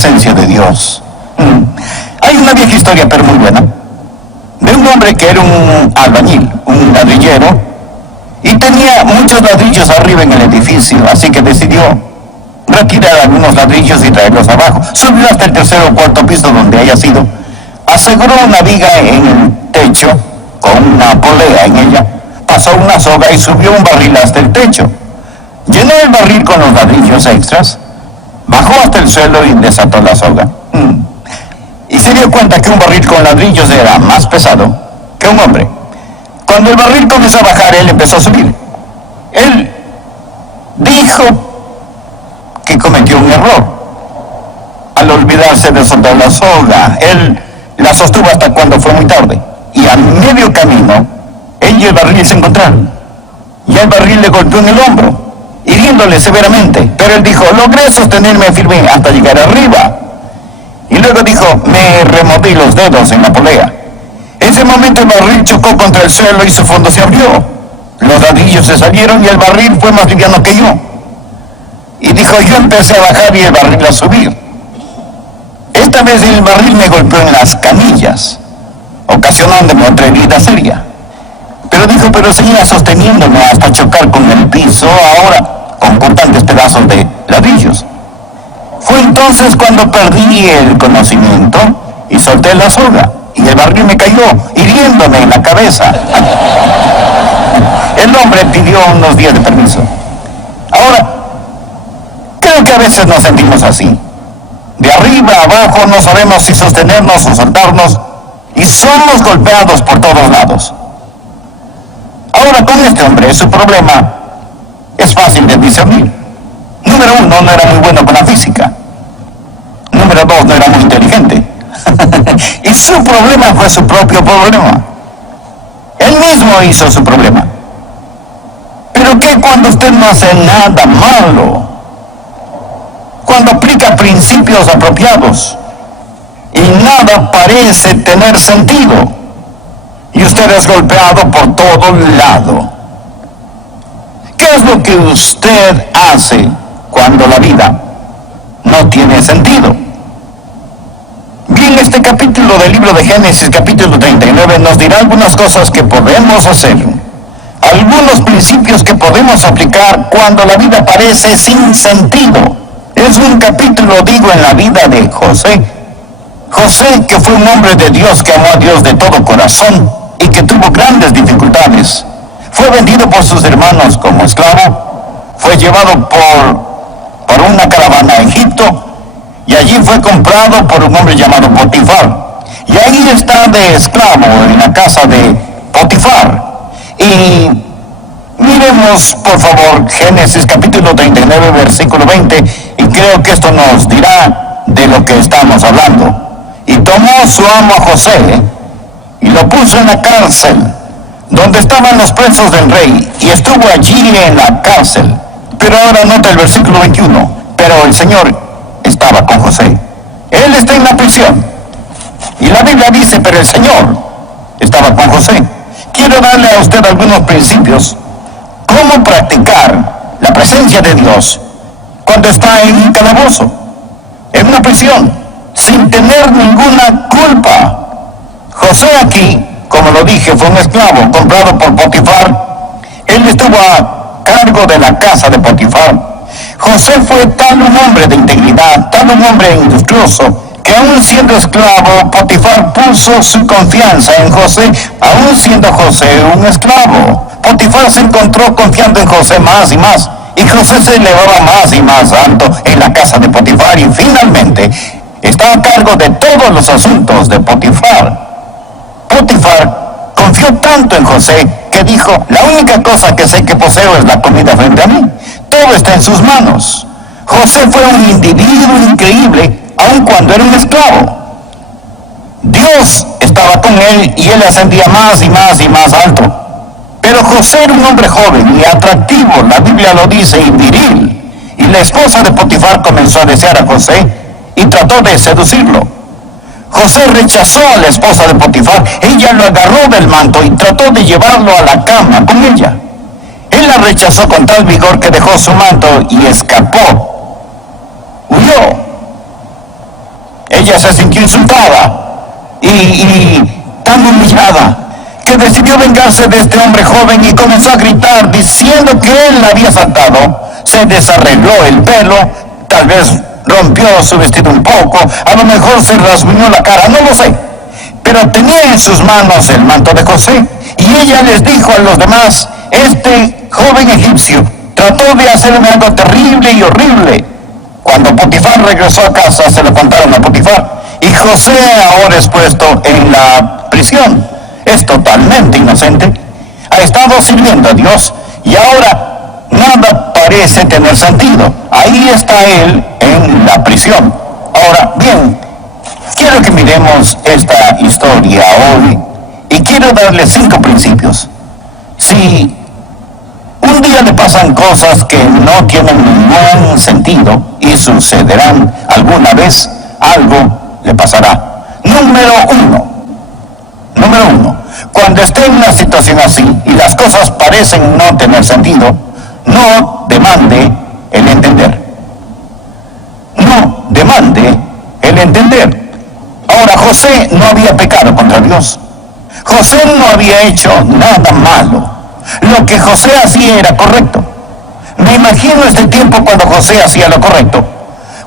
presencia de Dios. Hay una vieja historia, pero muy buena, de un hombre que era un albañil, un ladrillero, y tenía muchos ladrillos arriba en el edificio, así que decidió retirar algunos ladrillos y traerlos abajo. Subió hasta el tercer o cuarto piso donde haya sido, aseguró una viga en el techo con una polea en ella, pasó una soga y subió un barril hasta el techo. Llenó el barril con los ladrillos extras, bajó hasta el suelo y desató la soga. Y se dio cuenta que un barril con ladrillos era más pesado que un hombre. Cuando el barril comenzó a bajar, él empezó a subir. Él dijo que cometió un error al olvidarse de soltar la soga. Él la sostuvo hasta cuando fue muy tarde. Y a medio camino, él y el barril se encontraron. Y el barril le golpeó en el hombro, hiriéndole severamente. Pero él dijo, logré sostenerme firme hasta llegar arriba. Y luego dijo, me removí los dedos en la polea. Ese momento el barril chocó contra el suelo y su fondo se abrió. Los ladrillos se salieron y el barril fue más liviano que yo. Y dijo, yo empecé a bajar y el barril a subir. Esta vez el barril me golpeó en las canillas, ocasionándome otra herida seria. Pero dijo, pero seguía sosteniéndome hasta chocar con el piso, ahora con cortantes pedazos de ladrillos. Fue entonces cuando perdí el conocimiento y solté la soga, y el barril me cayó, hiriéndome en la cabeza. El hombre pidió unos días de permiso. Ahora, creo que a veces nos sentimos así. De arriba a abajo no sabemos si sostenernos o soltarnos, y somos golpeados por todos lados. Ahora, con este hombre, su problema es fácil de discernir. Número uno, no era muy bueno con la física. Número dos, no era muy inteligente. Y su problema fue su propio problema. Él mismo hizo su problema. Pero ¿qué cuando usted no hace nada malo? Cuando aplica principios apropiados y nada parece tener sentido y usted es golpeado por todo lado. ¿Qué es lo que usted hace cuando la vida no tiene sentido? Bien, este capítulo del libro de Génesis, capítulo 39, nos dirá algunas cosas que podemos hacer, algunos principios que podemos aplicar cuando la vida parece sin sentido. Es un capítulo, digo, en la vida de José. José, que fue un hombre de Dios, que amó a Dios de todo corazón y que tuvo grandes dificultades. Fue vendido por sus hermanos como esclavo, fue llevado por una caravana a Egipto, y allí fue comprado por un hombre llamado Potifar. Y ahí está de esclavo en la casa de Potifar. Y miremos, por favor, Génesis capítulo 39, versículo 20, y creo que esto nos dirá de lo que estamos hablando. Y tomó su amo a José, y lo puso en la cárcel, donde estaban los presos del rey, y estuvo allí en la cárcel. Pero ahora nota el versículo 21, pero el Señor estaba con José. Él está en la prisión. Y la Biblia dice, pero el Señor estaba con José. Quiero darle a usted algunos principios, cómo practicar la presencia de Dios cuando está en un calabozo, en una prisión, sin tener ninguna culpa. José aquí, como lo dije, fue un esclavo comprado por Potifar. Él estuvo a cargo de la casa de Potifar. José fue tal un hombre de integridad, tal un hombre industrioso, que aún siendo esclavo, Potifar puso su confianza en José, aún siendo José un esclavo. Potifar se encontró confiando en José más y más, y José se elevaba más y más alto en la casa de Potifar, y finalmente está a cargo de todos los asuntos de Potifar. Potifar confió tanto en José que dijo, la única cosa que sé que poseo es la comida frente a mí. Todo está en sus manos. José fue un individuo increíble, aun cuando era un esclavo. Dios estaba con él y él ascendía más y más y más alto. Pero José era un hombre joven y atractivo, la Biblia lo dice, y viril. Y la esposa de Potifar comenzó a desear a José y trató de seducirlo. José rechazó a la esposa de Potifar. Ella lo agarró del manto y trató de llevarlo a la cama con ella. Él la rechazó con tal vigor que dejó su manto y escapó. Huyó. ella se sintió insultada y tan humillada, que decidió vengarse de este hombre joven y comenzó a gritar diciendo que él la había saltado. Se desarregló el pelo, tal vez rompió su vestido un poco, a lo mejor se rasguñó la cara, no lo sé. Pero tenía en sus manos el manto de José, y ella les dijo a los demás: este joven egipcio trató de hacerme algo terrible y horrible. Cuando Potifar regresó a casa, se lo contaron a Potifar, y José ahora es puesto en la prisión. Es totalmente inocente, ha estado sirviendo a Dios, y ahora nada parece tener sentido. Ahí está él en la prisión. Ahora, bien, quiero que miremos esta historia hoy, y quiero darle 5 principios. Si un día le pasan cosas que no tienen ningún sentido y sucederán alguna vez, algo le pasará. Número uno, cuando esté en una situación así y las cosas parecen no tener sentido, no demande el entender. No demande el entender. Ahora, José no había pecado contra Dios. José no había hecho nada malo. Lo que José hacía era correcto. Me imagino este tiempo cuando José hacía lo correcto,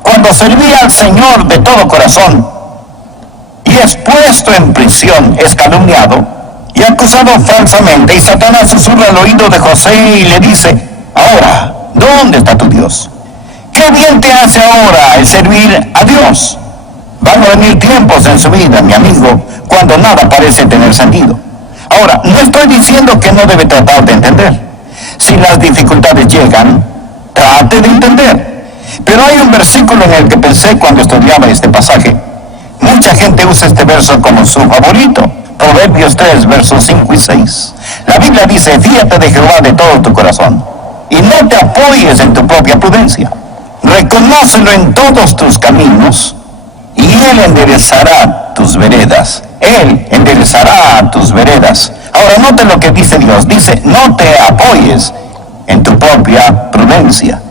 cuando servía al Señor de todo corazón, y es puesto en prisión, es calumniado y acusado falsamente, y Satanás susurra al oído de José y le dice: ahora, ¿dónde está tu Dios? ¿Qué bien te hace ahora el servir a Dios? Van a venir tiempos en su vida, mi amigo, cuando nada parece tener sentido. Ahora, no estoy diciendo que no debe tratar de entender. Si las dificultades llegan, trate de entender. Pero hay un versículo en el que pensé cuando estudiaba este pasaje. Mucha gente usa este verso como su favorito. Proverbios 3, versos 5 y 6. La Biblia dice: fíate de Jehová de todo tu corazón, y no te apoyes en tu propia prudencia. Reconócelo en todos tus caminos, y Él enderezará tus veredas. Él enderezará tus veredas. Ahora, note lo que dice Dios. Dice: no te apoyes en tu propia prudencia.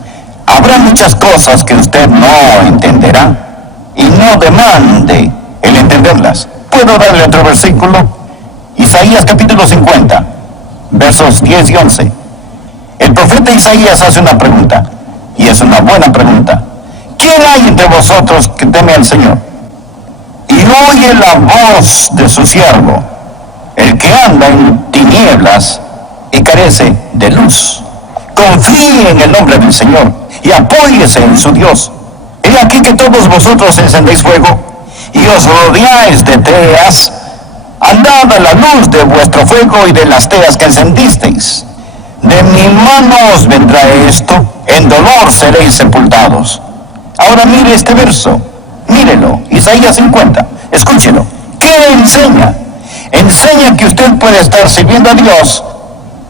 Habrá muchas cosas que usted no entenderá, y no demande el entenderlas. ¿Puedo darle otro versículo? Isaías capítulo 50, versos 10 y 11. El profeta Isaías hace una pregunta, y es una buena pregunta. ¿Quién hay entre vosotros que teme al Señor y oye la voz de su siervo, el que anda en tinieblas y carece de luz? Confíe en el nombre del Señor y apóyese en su Dios. He aquí que todos vosotros encendéis fuego y os rodeáis de teas. Andad a la luz de vuestro fuego y de las teas que encendisteis. De mi mano os vendrá esto, en dolor seréis sepultados. Ahora mire este verso, mírelo, Isaías 50, escúchelo. ¿Qué enseña? Enseña que usted puede estar sirviendo a Dios,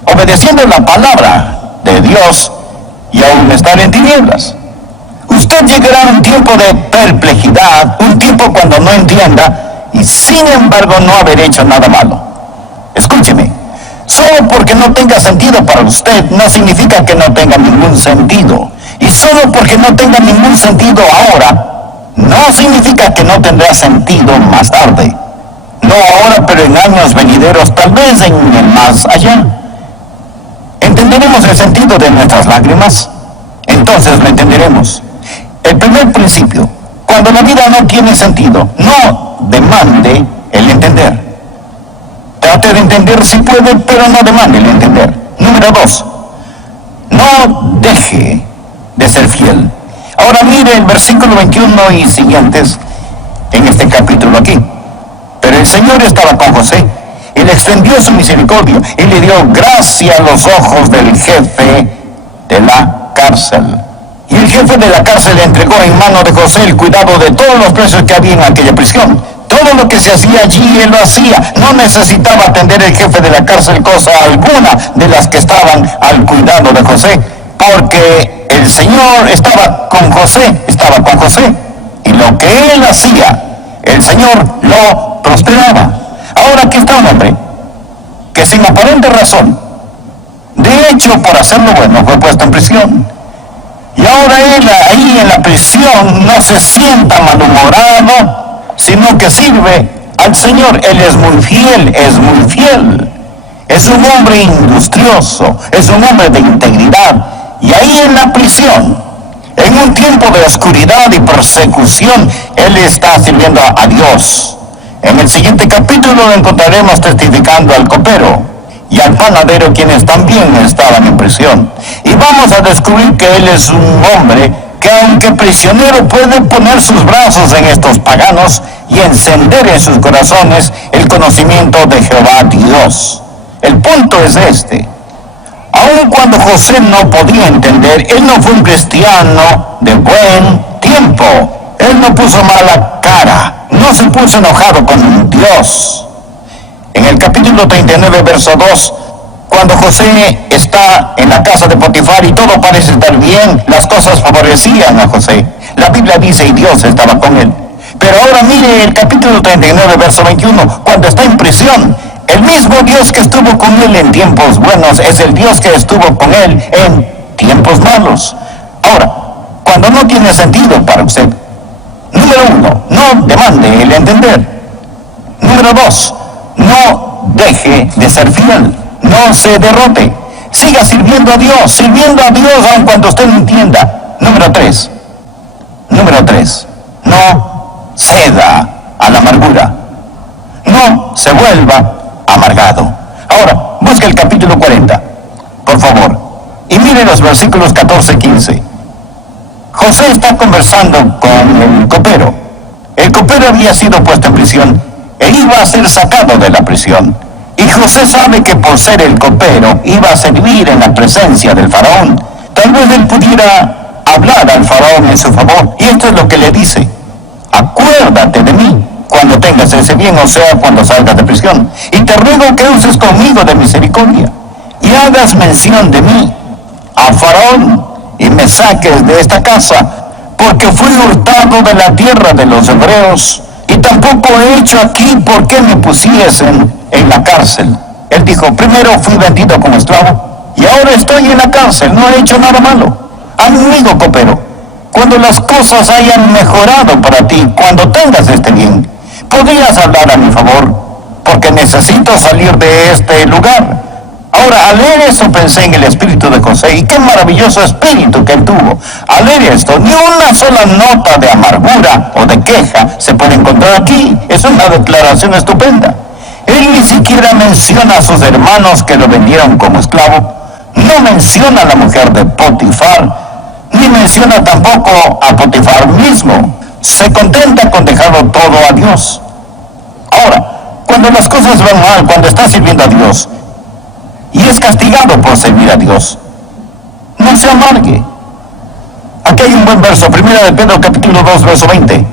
obedeciendo la palabra de Dios, y aún estar en tinieblas. Usted llegará a un tiempo de perplejidad, un tiempo cuando no entienda, y sin embargo no haber hecho nada malo. Escúcheme, solo porque no tenga sentido para usted no significa que no tenga ningún sentido. Y solo porque no tenga ningún sentido ahora, no significa que no tendrá sentido más tarde. No ahora, pero en años venideros, tal vez en el más allá. ¿Entenderemos el sentido de nuestras lágrimas? Entonces lo entenderemos. El primer principio: cuando la vida no tiene sentido, no demande el entender. Trate de entender si puede, pero no demande el entender. Número 2, no deje de ser fiel. Ahora mire el versículo 21 y siguientes en este capítulo aquí. Pero el Señor estaba con José y le extendió su misericordia y le dio gracia a los ojos del jefe de la cárcel. Y el jefe de la cárcel le entregó en mano de José el cuidado de todos los presos que había en aquella prisión. Todo lo que se hacía allí, él lo hacía. No necesitaba atender el jefe de la cárcel cosa alguna de las que estaban al cuidado de José, porque el Señor estaba con José. Y lo que él hacía, el Señor lo prosperaba. Ahora aquí está un hombre que sin aparente razón, de hecho por hacer lo bueno, fue puesto en prisión. Y ahora él ahí en la prisión no se sienta malhumorado, sino que sirve al Señor. Él es muy fiel, es muy fiel. Es un hombre industrioso, es un hombre de integridad. Y ahí en la prisión, en un tiempo de oscuridad y persecución, él está sirviendo a Dios. En el siguiente capítulo lo encontraremos testificando al copero y al panadero, quienes también estaban en prisión. Y vamos a descubrir que él es un hombre que, aunque prisionero, puede poner sus brazos en estos paganos y encender en sus corazones el conocimiento de Jehová Dios. El punto es este: aun cuando José no podía entender, él no fue un cristiano de buen tiempo. Él no puso mala cara, no se puso enojado con Dios. En el capítulo 39, verso 2, cuando José está en la casa de Potifar y todo parece estar bien, las cosas favorecían a José. La Biblia dice, y Dios estaba con él. Pero ahora mire el capítulo 39, verso 21, cuando está en prisión. El mismo Dios que estuvo con él en tiempos buenos es el Dios que estuvo con él en tiempos malos. Ahora, cuando no tiene sentido para usted, número 1, no demande el entender. Número 2, no deje de ser fiel, no se derrote, siga sirviendo a Dios aun cuando usted no entienda. Número 3, no ceda a la amargura, no se vuelva amargado. Ahora, busque el capítulo 40, por favor, y mire los versículos 14 y 15. José está conversando con el copero. El copero había sido puesto en prisión e iba a ser sacado de la prisión. Y José sabe que por ser el copero iba a servir en la presencia del faraón. Tal vez él pudiera hablar al faraón en su favor. Y esto es lo que le dice: acuérdate de mí cuando tengas ese bien, o sea, cuando salgas de prisión. Y te ruego que uses conmigo de misericordia y hagas mención de mí a faraón y me saques de esta casa, porque fui hurtado de la tierra de los hebreos y tampoco he hecho aquí por qué me pusiesen en la cárcel. Él dijo, primero fui vendido como esclavo y ahora estoy en la cárcel, no he hecho nada malo. Amigo copero, cuando las cosas hayan mejorado para ti, cuando tengas este bien, podrías hablar a mi favor, porque necesito salir de este lugar. Ahora, al leer eso pensé en el espíritu de José, y qué maravilloso espíritu que él tuvo. Al leer esto, ni una sola nota de amargura o de queja se puede encontrar aquí. Es una declaración estupenda. Él ni siquiera menciona a sus hermanos que lo vendieron como esclavo, no menciona a la mujer de Potifar, ni menciona tampoco a Potifar mismo. Se contenta con dejarlo todo a Dios. Ahora, cuando las cosas van mal, cuando está sirviendo a Dios y es castigado por servir a Dios, no se amargue. Aquí hay un buen verso, 1 de Pedro capítulo 2, verso 20.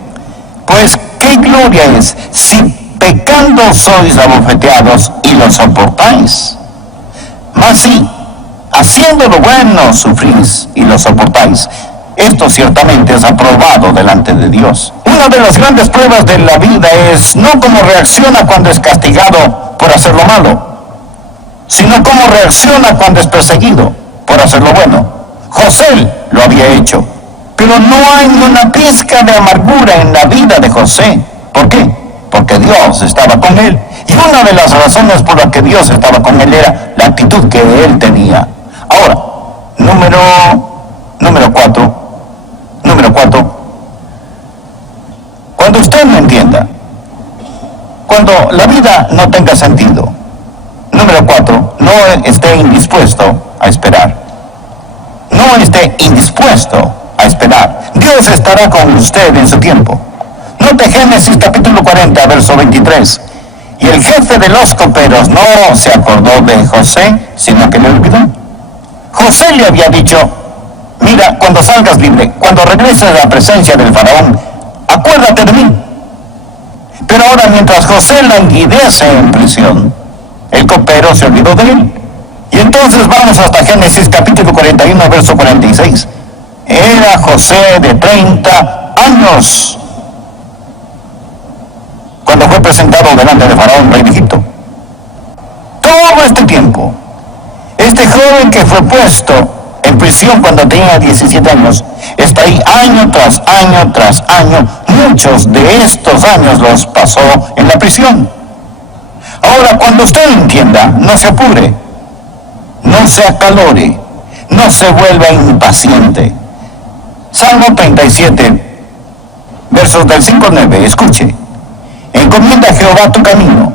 Pues qué gloria es si pecando sois abofeteados y lo soportáis. Mas si haciendo lo bueno sufrís y lo soportáis, esto ciertamente es aprobado delante de Dios. Una de las grandes pruebas de la vida es no cómo reacciona cuando es castigado por hacer lo malo, sino cómo reacciona cuando es perseguido por hacer lo bueno. José lo había hecho, pero no hay una pizca de amargura en la vida de José. ¿Por qué? Porque Dios estaba con él. Y una de las razones por las que Dios estaba con él era la actitud que él tenía. Ahora, número 4. Cuando usted no entienda, cuando la vida no tenga sentido, número 4, no esté indispuesto a esperar. No esté indispuesto a esperar. Dios estará con usted en su tiempo. Note Génesis capítulo 40, verso 23. Y el jefe de los coperos no se acordó de José, sino que le olvidó. José le había dicho, mira, cuando salgas libre, cuando regreses a la presencia del faraón, acuérdate de mí. Pero ahora, mientras José languidece en prisión, el copero se olvidó de él. Y entonces vamos hasta Génesis capítulo 41, verso 46. Era José de 30 años cuando fue presentado delante de Faraón, rey de Egipto. Todo este tiempo, este joven que fue puesto en prisión cuando tenía 17 años, está ahí año tras año tras año, muchos de estos años los pasó en la prisión. Ahora, cuando usted entienda, no se apure, no se acalore, no se vuelva impaciente. Salmo 37, versos del 5 al 9, escuche. Encomienda a Jehová tu camino,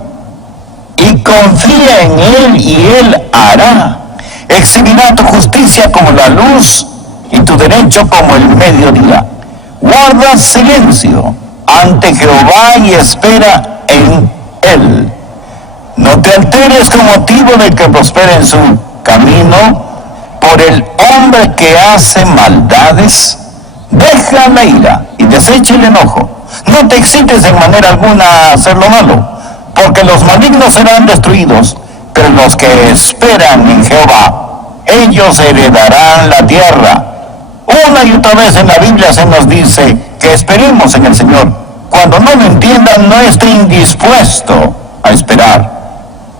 y confía en Él, y Él hará. Exhibirá tu justicia como la luz, y tu derecho como el mediodía. Guarda silencio ante Jehová y espera en Él. No te alteres con motivo de que prospere en su camino, por el hombre que hace maldades. Deja la ira y desecha el enojo. No te excites en manera alguna a hacer lo malo, porque los malignos serán destruidos, pero los que esperan en Jehová, ellos heredarán la tierra. Una y otra vez en la Biblia se nos dice que esperemos en el Señor. Cuando no lo entiendan, no esté indispuesto a esperar.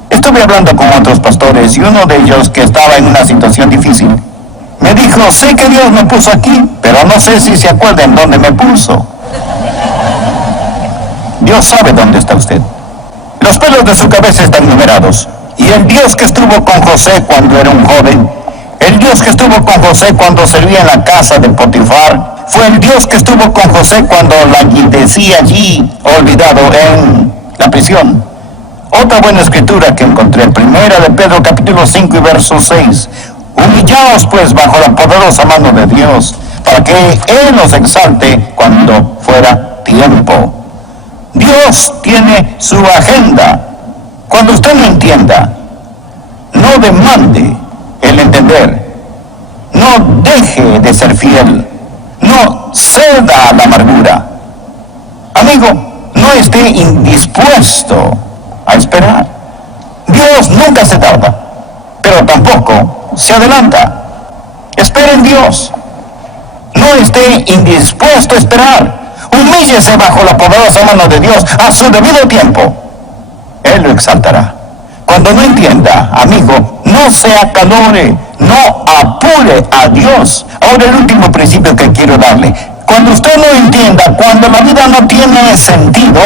Estuve hablando con otros pastores y uno de ellos, que estaba en una situación difícil, me dijo: sé que Dios me puso aquí, pero no sé si se acuerdan dónde me puso. Dios sabe dónde está usted. Los pelos de su cabeza están numerados. Y el Dios que estuvo con José cuando era un joven, el Dios que estuvo con José cuando servía en la casa de Potifar, fue el Dios que estuvo con José cuando la decía allí, olvidado, en la prisión. Otra buena escritura que encontré, primera de Pedro capítulo 5 y verso 6. Humillaos pues bajo la poderosa mano de Dios, para que Él os exalte cuando fuera tiempo. Dios tiene su agenda. Cuando usted no entienda, no demande el entender. No deje de ser fiel. No ceda a la amargura. Amigo, no esté indispuesto a esperar. Dios nunca se tarda, pero tampoco se adelanta. Espere en Dios. No esté indispuesto a esperar. Humíllese bajo la poderosa mano de Dios a su debido tiempo. Él lo exaltará. Cuando no entienda, amigo, no se acalore, no apure a Dios. Ahora el último principio que quiero darle. Cuando usted no entienda, cuando la vida no tiene sentido,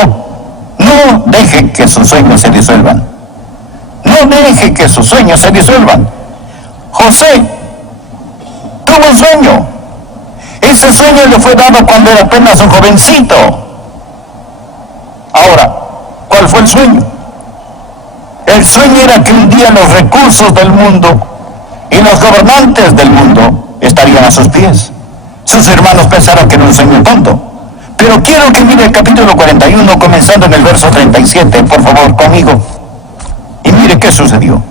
no deje que sus sueños se disuelvan. No deje que sus sueños se disuelvan. José tuvo un sueño. Ese sueño le fue dado cuando era apenas un jovencito. Ahora, ¿cuál fue el sueño? El sueño era que un día los recursos del mundo y los gobernantes del mundo estarían a sus pies. Sus hermanos pensaron que era un sueño tonto. Pero quiero que mire el capítulo 41, comenzando en el verso 37, por favor, conmigo. Y mire qué sucedió.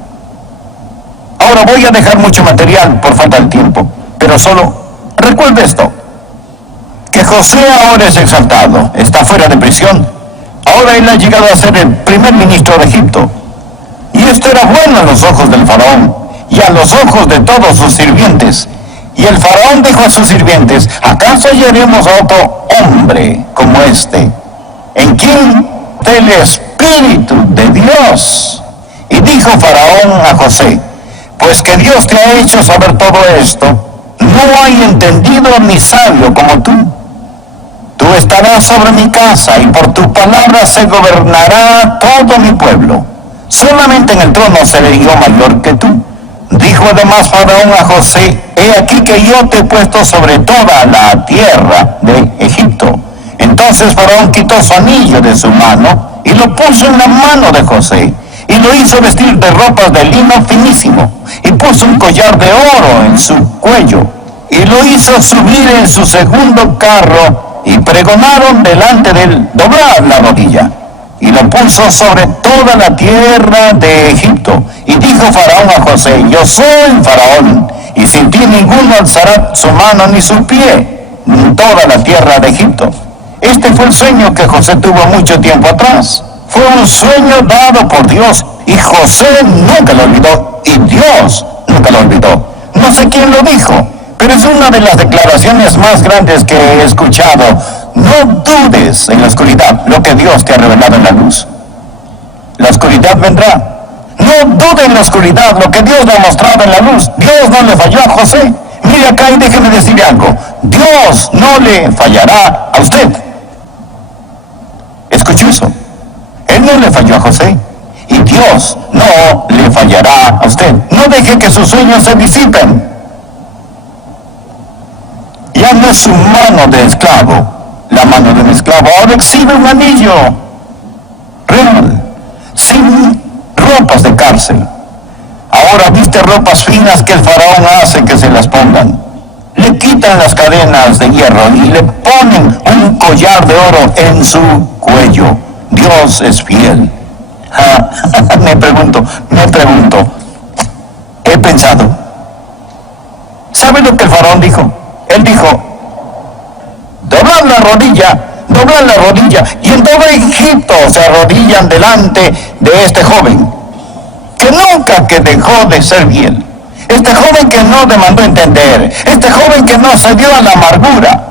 Ahora voy a dejar mucho material por falta de tiempo, pero solo recuerde esto, que José ahora es exaltado, está fuera de prisión. Ahora él ha llegado a ser el primer ministro de Egipto. Y esto era bueno a los ojos del faraón y a los ojos de todos sus sirvientes. Y el faraón dijo a sus sirvientes: ¿acaso hallaremos a otro hombre como este, en quien el Espíritu de Dios? Y dijo Faraón a José: pues que Dios te ha hecho saber todo esto, no hay entendido ni sabio como tú. Tú estarás sobre mi casa, y por tu palabra se gobernará todo mi pueblo. Solamente en el trono seré yo mayor que tú. Dijo además Faraón a José: he aquí que yo te he puesto sobre toda la tierra de Egipto. Entonces Faraón quitó su anillo de su mano y lo puso en la mano de José, y lo hizo vestir de ropas de lino finísimo, y puso un collar de oro en su cuello, y lo hizo subir en su segundo carro, y pregonaron delante de él doblar la rodilla. Y lo puso sobre toda la tierra de Egipto. Y dijo Faraón a José: yo soy Faraón, y sin ti ninguno alzará su mano ni su pie en toda la tierra de Egipto. Este fue el sueño que José tuvo mucho tiempo atrás. Fue un sueño dado por Dios, y José nunca lo olvidó, y Dios nunca lo olvidó. No sé quién lo dijo, pero es una de las declaraciones más grandes que he escuchado. No dudes en la oscuridad lo que Dios te ha revelado en la luz. La oscuridad vendrá. No dude en la oscuridad lo que Dios le ha mostrado en la luz. Dios no le falló a José. Mire acá y déjeme decirle algo. Dios no le fallará a usted. ¿Escuchó eso? Él no le falló a José. Y Dios no le fallará a usted. No deje que sus sueños se disipen. Ya no es su mano de esclavo, la mano de un esclavo. Ahora exhibe un anillo real, sin ropas de cárcel. Ahora viste ropas finas que el faraón hace que se las pongan. Le quitan las cadenas de hierro y le ponen un collar de oro en su cuello. Dios es fiel. Me pregunto, he pensado. ¿Sabe lo que el faraón dijo? Él dijo, doblad la rodilla, y en todo Egipto se arrodillan delante de este joven, que nunca que dejó de ser fiel, este joven que no demandó entender, este joven que no cedió a la amargura,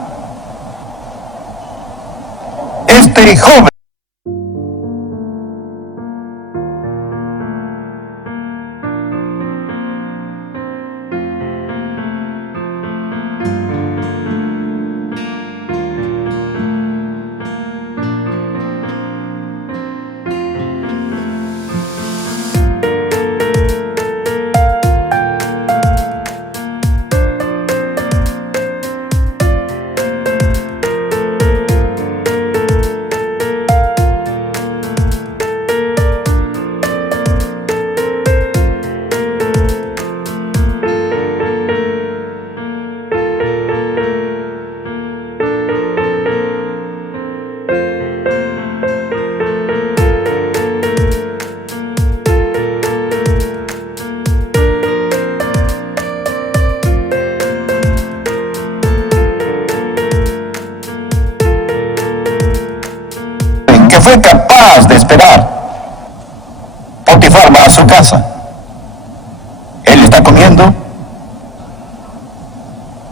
este joven que fue capaz de esperar. Potifar va a su casa. Él está comiendo.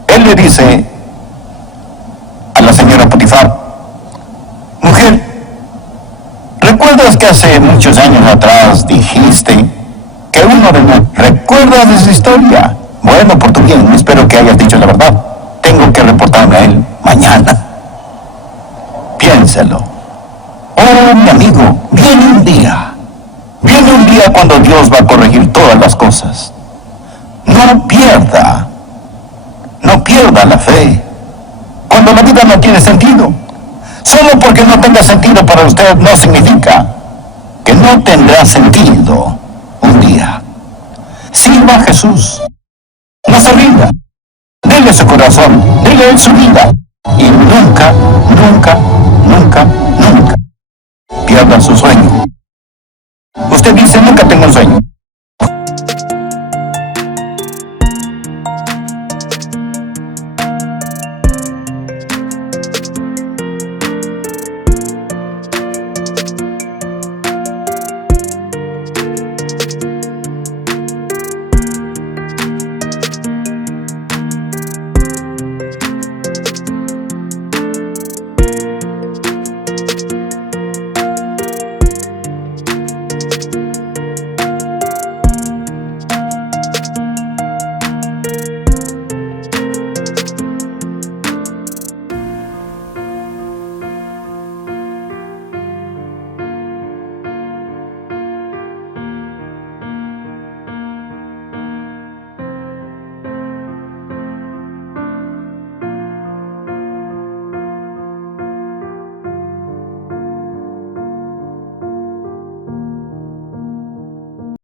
Él le dice a la señora Potifar, mujer, ¿recuerdas que hace muchos años atrás dijiste que uno de los... ¿Recuerdas esa historia? Bueno, por tu bien, espero que hayas dicho la verdad. Tengo que reportarme a él mañana. Piénselo. Oh, mi amigo, viene un día cuando Dios va a corregir todas las cosas. No pierda la fe. Cuando la vida no tiene sentido, solo porque no tenga sentido para usted no significa que no tendrá sentido un día. Sirva a Jesús. No se rinda. Dele su corazón, dele su vida. Y nunca